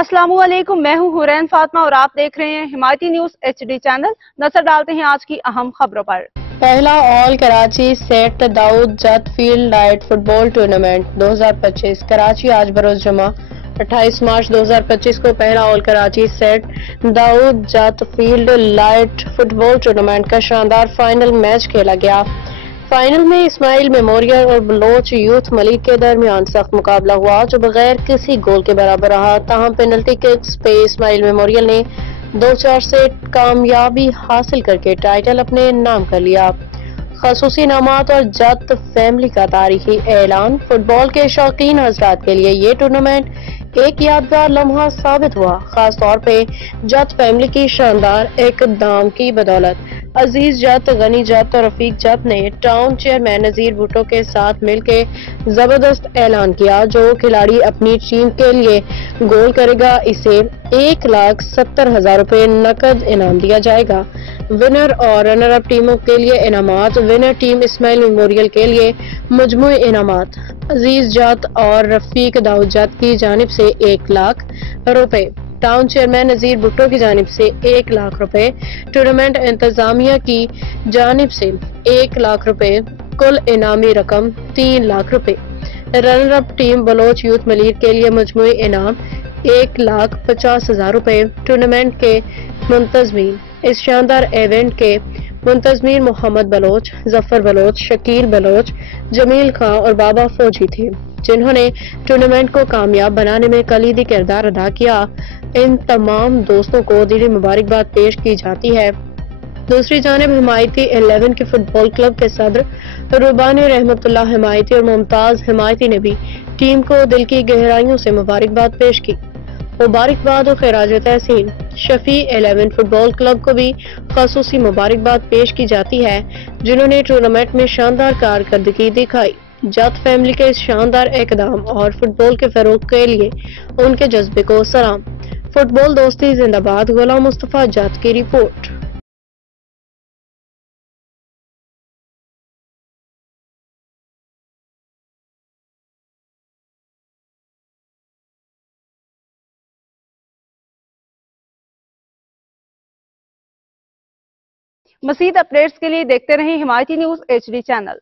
अस्सलामु अलैकुम, मैं हूं हुरैन फातिमा और आप देख रहे हैं हिमायती न्यूज HD चैनल। नजर डालते हैं आज की अहम खबरों पर। पहला ऑल कराची सेट दाऊद जत field light football tournament 2025 Karachi आज बरोज जुमा 28 मार्च 2025 को पहला ऑल कराची सेट दाऊद जत फील्ड लाइट फुटबॉल टूर्नामेंट का शानदार फाइनल मैच खेला गया। फाइनल में इस्माइल मेमोरियल और बलोच यूथ मलिक के दरमियान सख्त मुकाबला हुआ जो बगैर किसी गोल के बराबर रहा। ताहम पेनल्टी किक्स पे इस्माइल मेमोरियल ने 2-4 से कामयाबी हासिल करके टाइटल अपने नाम कर लिया। खसूसी इनामात और जत फैमिली का तारीखी ऐलान। फुटबॉल के शौकीन हजरात के लिए ये टूर्नामेंट एक यादगार लम्हा साबित हुआ, खास तौर पे जत फैमिली की शानदार इक़दाम की बदौलत। अजीज जत, गनी जत और रफीक जत ने टाउन चेयरमैन नजीर भुट्टो के साथ मिलकर जबरदस्त ऐलान किया, जो खिलाड़ी अपनी टीम के लिए गोल करेगा इसे 1,70,000 रुपए नकद इनाम दिया जाएगा। विनर और रनर अप टीमों के लिए इनामात। विनर टीम इस्माइल मेमोरियल के लिए मजमूई इनामात अजीज जत और रफीक दाऊद जत की जानिब से 1 लाख रुपए, टाउन चेयरमैन नजीर भुट्टो की जानिब से 1 लाख रुपए, टूर्नामेंट इंतजामिया की जानिब से 1 लाख रुपए, कुल इनामी रकम 3 लाख रुपए। Runner up team Baloch Youth Malik के लिए मजमूई इनाम 1,50,000 रुपए। टूर्नामेंट के मुंतजमीन इस शानदार इवेंट के मुंतजमीन मोहम्मद बलोच, जफर बलोच, शकील बलोच, जमील खां और बाबा फौजी थे, जिन्होंने टूर्नामेंट को कामयाब बनाने में कलीदी किरदार अदा किया। इन तमाम दोस्तों को दिली मुबारकबाद पेश की जाती है। दूसरी जानिब हिमायती 11 के फुटबॉल क्लब के सदर रुबानी रहमतुल्लाह हिमायती और मुमताज हिमायती ने भी टीम को दिल की गहराइयों से मुबारकबाद पेश की। मुबारकबाद और खैराज तहसीन। शफी 11 फुटबॉल क्लब को भी खसूसी मुबारकबाद पेश की जाती है, जिन्होंने टूर्नामेंट में शानदार कारकर्दगी दिखाई। जत फैमिली के इस शानदार इक़दाम और फुटबॉल के फरोग के लिए उनके जज्बे को सलाम। फुटबॉल दोस्ती जिंदाबाद। गुलाम मुस्तफा जत की रिपोर्ट। मज़ीद अपडेट्स के लिए देखते रहें हिमायती न्यूज HD चैनल।